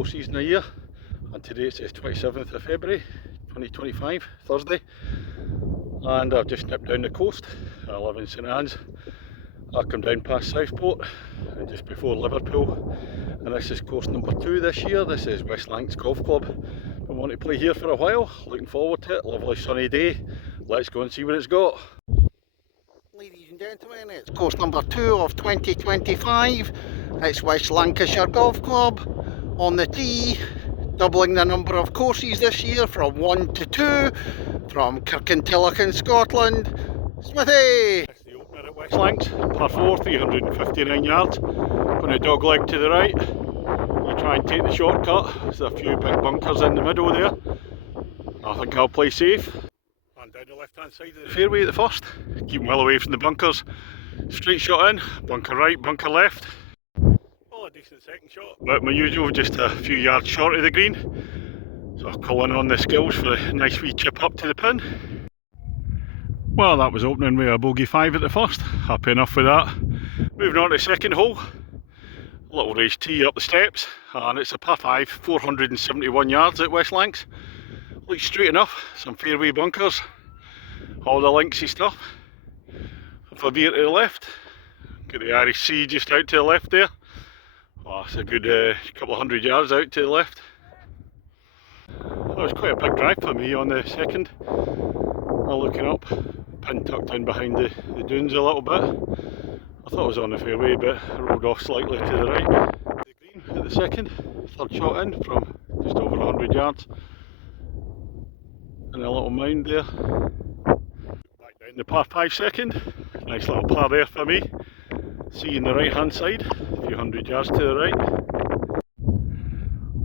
courses in a year, and today it's the 27th of February 2025, Thursday, and I've just nipped down the coast. I live in St Anne's. I come down past Southport and just before Liverpool, and this is course number 2 this year. This is West Lancs Golf Club. I want to play here for a while, looking forward to it. Lovely sunny day, let's go and see what it's got. Ladies and gentlemen, it's course number 2 of 2025. It's West Lancashire Golf Club on the tee, doubling the number of courses this year from 1 to 2, from Kirkintilloch in Scotland. Smithy! That's the opener at West Lancs, par 4, 359 yards. Going to dogleg to the right. You try and take the shortcut. There's a few big bunkers in the middle there. I think I'll play safe. And down the left hand side of the fairway at the first. Keep well away from the bunkers. Straight shot in, bunker right, bunker left. Well, a decent second shot. But my usual, just a few yards short of the green. So I'll call in on the skills for a nice wee chip up to the pin. Well, that was opening with a bogey 5 at the first. Happy enough with that. Moving on to the second hole. Little raised tee up the steps, and it's a par 5, 471 yards at West Lancs. Looks straight enough, some fairway bunkers, all the linksy stuff. If I veer to the left, get the Irish Sea just out to the left there. Oh, it's a good couple of hundred yards out to the left. That was quite a big drive for me on the second. Well, looking up, pin tucked in behind the dunes a little bit. I thought it was on the fairway, but I rolled off slightly to the right. The green at the second, third shot in from just over 100 yards. And a little mound there. Back down the par 5 second. Nice little par there for me. Seeing the right hand side, a few hundred yards to the right.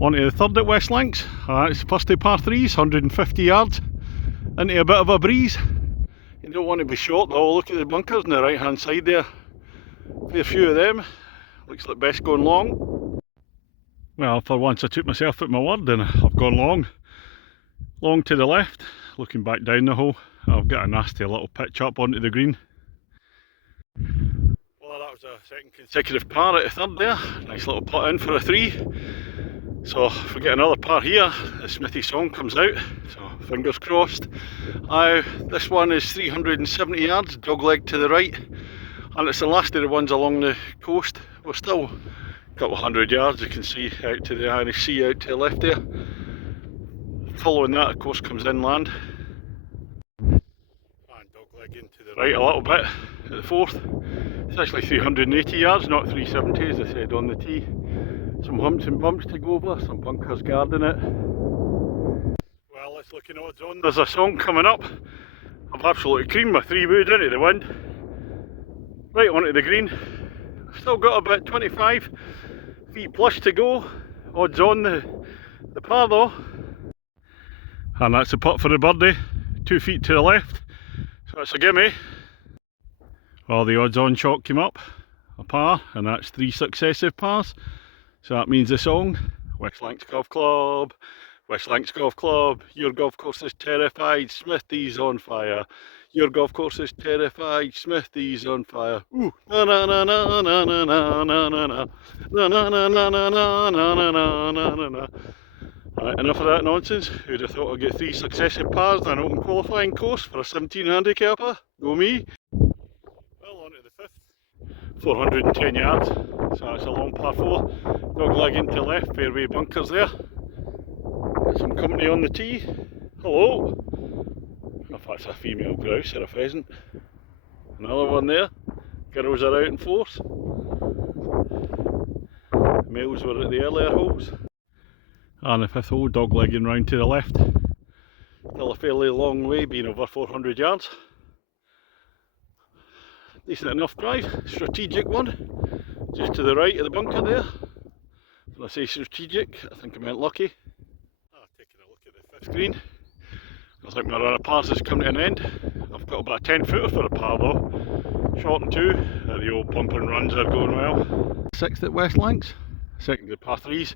On to the third at West Lancs. It's the first two par 3s, 150 yards. Into a bit of a breeze. You don't want to be short though. Look at the bunkers on the right hand side there. A few of them. Looks like best going long. Well, for once I took myself at my word and I've gone long. Long to the left, looking back down the hole. I've got a nasty little pitch up onto the green. Well, that was a second consecutive par at the third there. Nice little putt in for a 3. So if we get another par here, the Smithy song comes out. So fingers crossed. This one is 370 yards, dogleg to the right. And it's the last of the ones along the coast. We're still a couple of hundred yards, you can see out to the Irish Sea out to the left there. Following that, of course, comes inland. And doglegging to the right a little bit at the fourth. It's actually 380 yards, not 370 as I said on the tee. Some humps and bumps to go over, some bunkers guarding it. Well, let's look in odds on. There's a song coming up. I've absolutely creamed my 3-wood into the wind. Right onto the green. Still got about 25 feet plus to go. Odds on the par though. And that's a putt for the birdie. 2 feet to the left. So it's a gimme. Well, the odds on shot came up. A par, and that's 3 successive pars. So that means the song, West Lancs Golf Club, West Lancs Golf Club, your golf course is terrified, Smithy's on fire. Your golf course is terrified, Smithy's on fire. Ooh, na na na na na na na na na na na na na na na na na na na. Right, enough of that nonsense. Who'd have thought I'd get 3 successive pars on an open qualifying course for a 17 handicapper? Go me. Well, on to the fifth. 410 yards. So that's a long par 4. Doglegging to the left, fairway bunkers there. Got some company on the tee. Hello. I don't know if that's a female grouse or a pheasant. Another one there. Girls are out in force. Males were at the earlier holes. And the fifth hole, doglegging round to the left. Still a fairly long way, being over 400 yards. Decent enough drive, strategic one. Just to the right of the bunker there. When I say strategic, I think I meant lucky. Taking a look at the fifth green. I think my run of pars has come to an end. I've got about a 10 footer for a par though. Short and 2, the old bump and runs are going well. Sixth at West Lancs, second at par 3s.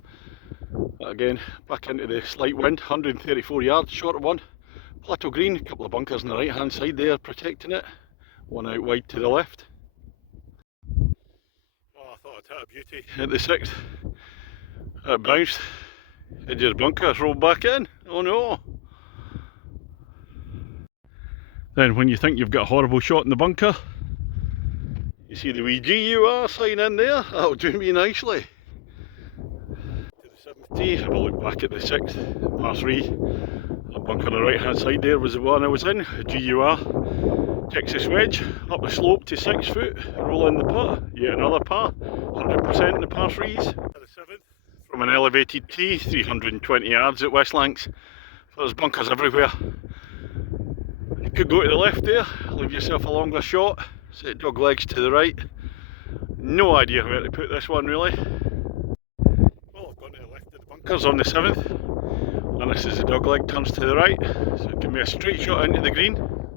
Again, back into the slight wind, 134 yards, short of one. Plateau green, a couple of bunkers on the right hand side there protecting it. One out wide to the left. Oh, I thought I'd hit a beauty at the sixth. It bounced, Edge of the bunker, roll back in. Oh no. Then when you think you've got a horrible shot in the bunker, you see the wee GUR sign in there. That'll do me nicely. To the 7th tee, have a look back at the 6th, par 3. That bunker on the right hand side there was the one I was in, a GUR. Texas wedge, up the slope to 6 foot, roll in the putt, yet another par, 100% in the par 3s. To the 7th, from an elevated tee, 320 yards at West Lancs. So there's bunkers everywhere. You could go to the left there, leave yourself a longer shot, set dog legs to the right. No idea where to put this one really. Well, I've gone to the left of the bunkers on the 7th, and this is the dog leg turns to the right, so it can be a straight shot into the green. Well,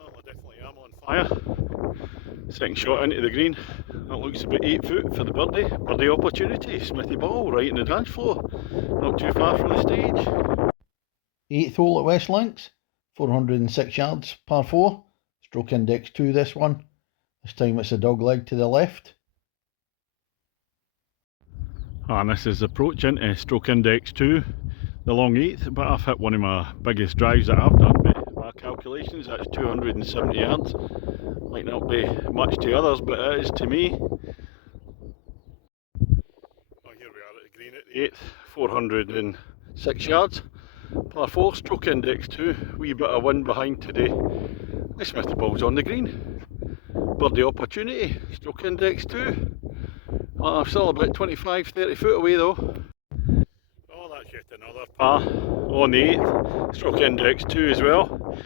I definitely am on fire. Second shot into the green, that looks about 8 foot for the birdie. Birdie opportunity, Smithy ball right in the dance floor, not too far from the stage. 8th hole at West Lancs, 406 yards, par 4, stroke index 2 this one. This time it's a dog leg to the left. And this is approach into stroke index 2, the long 8th, but I've hit one of my biggest drives that I've done by my calculations. That's 270 yards. Might not be much to others, but it is to me. Oh, here we are at the green at the 8th, 406 yards. Par 4, stroke index 2, wee bit of wind behind today. I Smithy the ball's on the green. Birdie opportunity, stroke index 2. I'm still about 25-30 foot away though. Oh, that's yet another par on the 8th, stroke index 2 as well.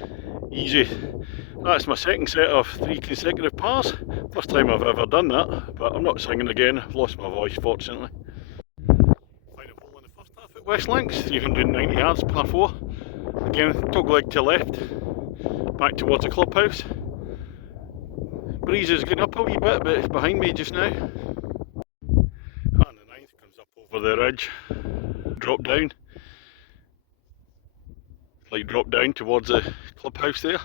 Easy. That's my second set of 3 consecutive pars. First time I've ever done that, but I'm not singing again, I've lost my voice fortunately. Final hole in the first half at West Lancs, 390 yards, par 4. Again, dog leg to left, back towards the clubhouse. Breeze is getting up a wee bit, but it's behind me just now. And the 9th comes up over the ridge, drop down. Like drop down towards the clubhouse there.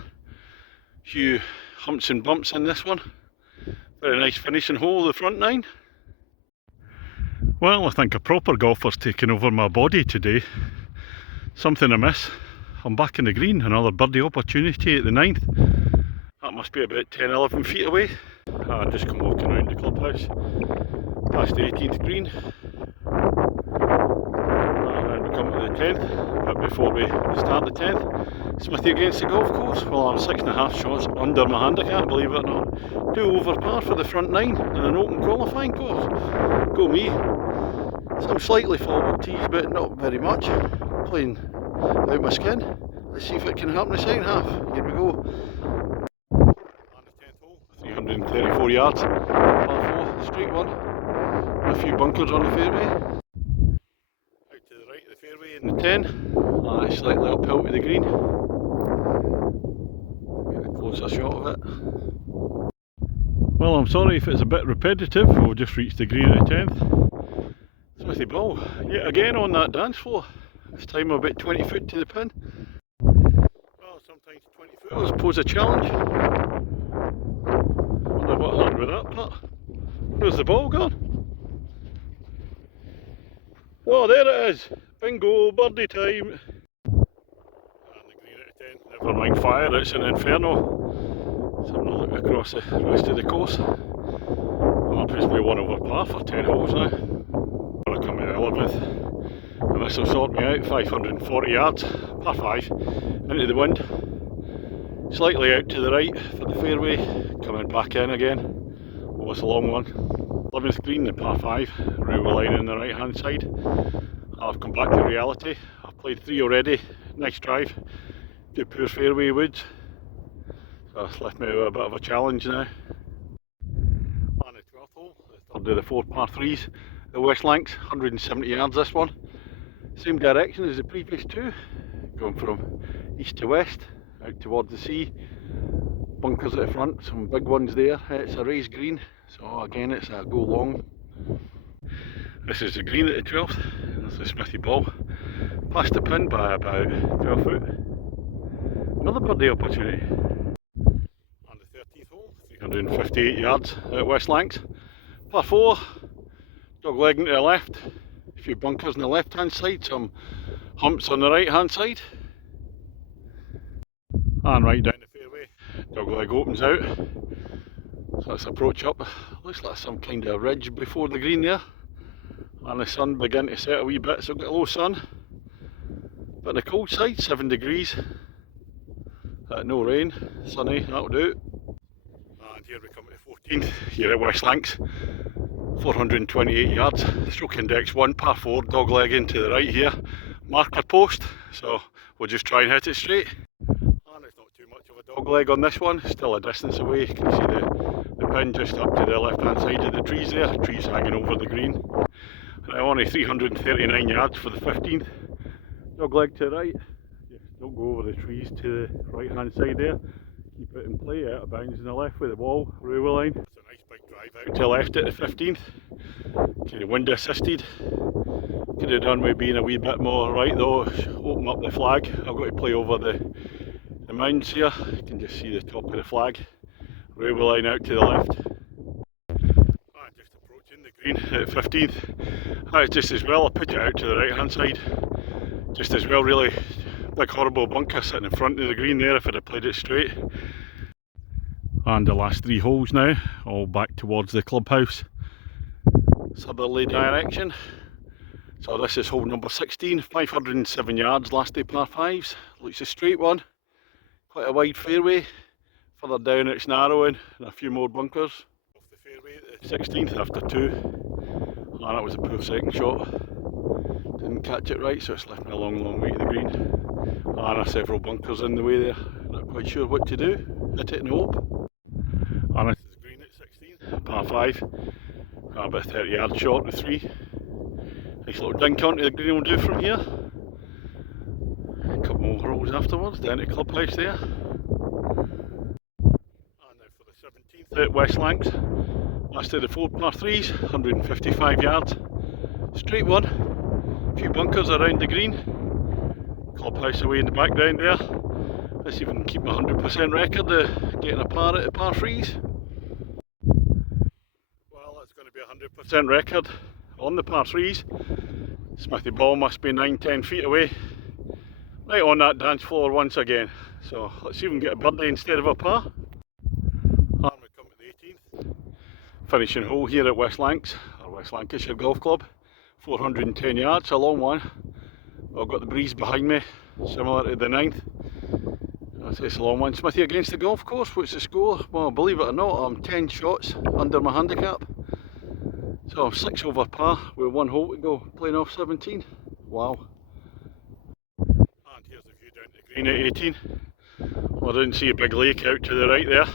Few humps and bumps in this one. Very nice finishing hole, the front 9. Well, I think a proper golfer's taken over my body today. Something amiss. I'm back in the green, another birdie opportunity at the 9th. That must be about 10-11 feet away. I just come walking around the clubhouse, past the 18th green. And we come to the 10th, but before we start the 10th, Smithy against the golf course. Well, I'm 6.5 shots under my handicap, believe it or not. 2 over par for the front 9 in an open qualifying course. Go me. Some slightly forward tees, but not very much. Playing out my skin. Let's see if it can happen in the second half. Here we go. On the 10th hole, 334 yards, par 4, straight one. A few bunkers on the fairway. Out to the right of the fairway in the 10. Slightly uphill to the green. Get a closer shot of it. Well, I'm sorry if it's a bit repetitive. We'll just reach the green at the 10th. Smithy ball, yet again on that dance floor. This time about 20 foot to the pin. Well, sometimes 20 footers pose a challenge. Wonder what happened with that putt. Where's the ball gone? Oh, there it is. Bingo, birdie time. And the green at the 10th. Never mind fire, it's an inferno. Let's have a look across the rest of the course. Well, that puts me 1 over par for 10 holes now. I'll come to the 11th, and this will sort me out. 540 yards, par 5, into the wind, slightly out to the right for the fairway, coming back in again. Oh, it's a long one. 11th green, the par 5, railway line on the right hand side. I've come back to reality. I've played 3 already. Nice drive, 2 poor fairway woods, so it's left me with a bit of a challenge now. On the 12th hole, the third of the 4 par 3s. The West Lancs, 170 yards this one. Same direction as the previous 2. Going from east to west, out towards the sea. Bunkers at the front, some big ones there. It's a raised green, so again it's a go long. This is the green at the 12th. There's the Smithy ball. Past the pin by about 12 foot. Another birdie opportunity. On the 13th hole, 358 yards at West Lancs. Par 4. Dog legging to the left, a few bunkers on the left hand side, some humps on the right hand side. And right down the fairway, dogleg opens out. So let's approach up. Looks like some kind of ridge before the green there. And the sun beginning to set a wee bit, so we've got a low sun. But on the cold side, 7 degrees. No rain, sunny, that'll do. And here we come to the 14th, here at West Links. 428 yards, stroke index 1, par 4, dogleg into the right here. Marker post, so we'll just try and hit it straight. And it's not too much of a dogleg on this one, still a distance away. You can see the pin just up to the left hand side of the trees there, trees hanging over the green. Now only 339 yards for the 15th, dogleg to the right. Don't go over the trees to the right hand side there. Keep it in play, out of bounds on the left with the wall, railway line. It's a nice big drive out to the left at the 15th. Kind of wind assisted. Could have done with being a wee bit more right though, open up the flag. I've got to play over the mounds here. You can just see the top of the flag. Railway line out to the left. Just approaching the green at 15th. Just as well, I put it out to the right hand side. Just as well really. Big horrible bunker sitting in front of the green there if I'd have played it straight. And the last 3 holes now, all back towards the clubhouse. Southerly direction. So this is hole number 16, 507 yards, last day par 5s. Looks a straight one. Quite a wide fairway. Further down it's narrowing and a few more bunkers. Off the fairway at the 16th after 2. And that was a poor second shot. Didn't catch it right, so it's left me a long way to the green. And several bunkers in the way there. Not quite sure what to do. Hit it and hope. And this is green at 16, par 5. About 30 yards short with 3. Nice little dink onto the green will do from here. A couple more rolls afterwards, down to clubhouse there. And now for the 17th at West Links. Last of the 4 par 3s, 155 yards. Straight one. A few bunkers around the green. Clubhouse away in the background there. Let's see if we can keep my 100% record of getting a par at the par 3s. Well, that's going to be a 100% record on the par 3s. Smithy ball must be 9-10 feet away. Right on that dance floor once again. So let's see if we can get a birdie instead of a par. And we come to the 18th. Finishing hole here at West Links, or West Lancashire Golf Club. 410 yards, a long one. I've got the breeze behind me, similar to the 9th. That's a long one. Smithy against the golf course. What's the score? Well, believe it or not, I'm 10 shots under my handicap. So I'm 6 over par with 1 hole to go, playing off 17. Wow. And here's the view down to the green at 18. Well, I didn't see a big lake out to the right there.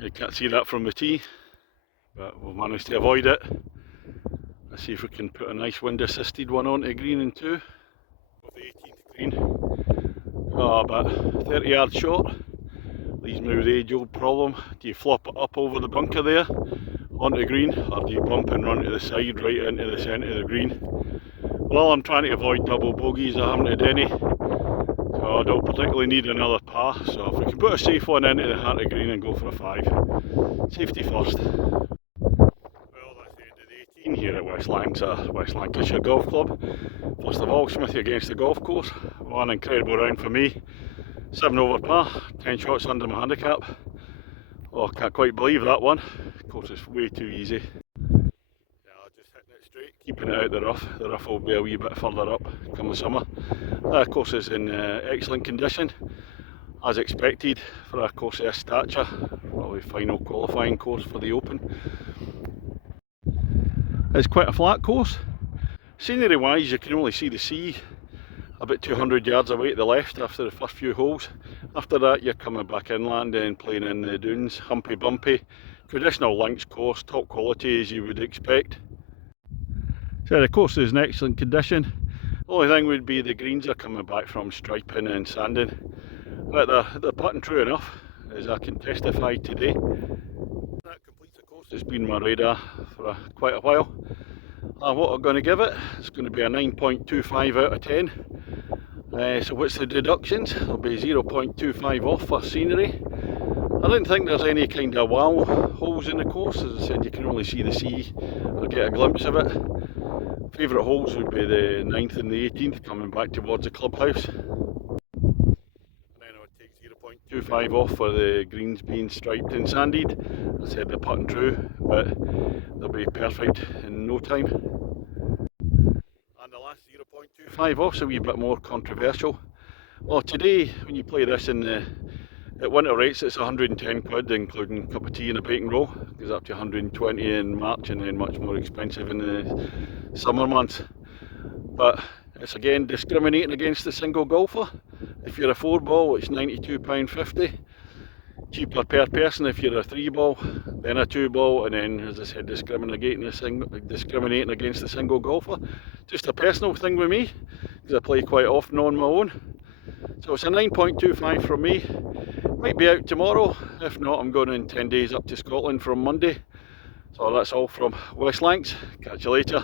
You can't see that from the tee, but we've managed to avoid it. Let's see if we can put a nice wind assisted one onto green in 2. Of the 18th green. About 30 yards short. Leaves me with the age old problem. Do you flop it up over the bunker there onto green, or do you bump and run to the side right into the centre of the green? Well, I'm trying to avoid double bogeys. I haven't had any, so I don't particularly need another par. So if we can put a safe one into the heart of green and go for a 5. Safety first. Here at West Links, West Lancashire Golf Club. First of all, Smithy against the golf course. One incredible round for me. 7 over par, 10 shots under my handicap. Oh, I can't quite believe that one. Of course, it's way too easy. Yeah, just hitting it straight, keeping it out the rough. The rough will be a wee bit further up come the summer. Of course, is in excellent condition, as expected for a course of this stature. Probably final qualifying course for the Open. It's quite a flat course. Scenery wise, you can only see the sea about 200 yards away to the left after the first few holes. After that you're coming back inland and playing in the dunes, humpy bumpy. Traditional links course, top quality as you would expect. So the course is in excellent condition. The only thing would be the greens are coming back from striping and sanding. But they're putting true enough, as I can testify today. That completes the course. It's been my radar for quite a while. What I'm going to give it, it's going to be a 9.25 out of 10. So what's the deductions? It'll be 0.25 off for scenery I don't think there's any kind of wow holes in the course. As I said, you can only see the sea or get a glimpse of it. Favourite holes would be the 9th and the 18th coming back towards the clubhouse. And then I would take 0.25 off for the greens being striped and sanded. As I said, they're putting through, but they'll be perfect in no time. And the last 0.25 off's a wee bit more controversial. Well, today when you play this at winter rates, it's 110 quid, including a cup of tea and a bacon roll. It goes up to 120 in March and then much more expensive in the summer months. But it's again discriminating against the single golfer. If you're a 4-ball, it's £92.50. Cheaper per person if you're a 3-ball, then a 2-ball, and then, as I said, discriminating against the single golfer. Just a personal thing with me, because I play quite often on my own. So it's a 9.25 from me. Might be out tomorrow. If not, I'm going in 10 days up to Scotland from Monday. So that's all from West Lancs. Catch you later.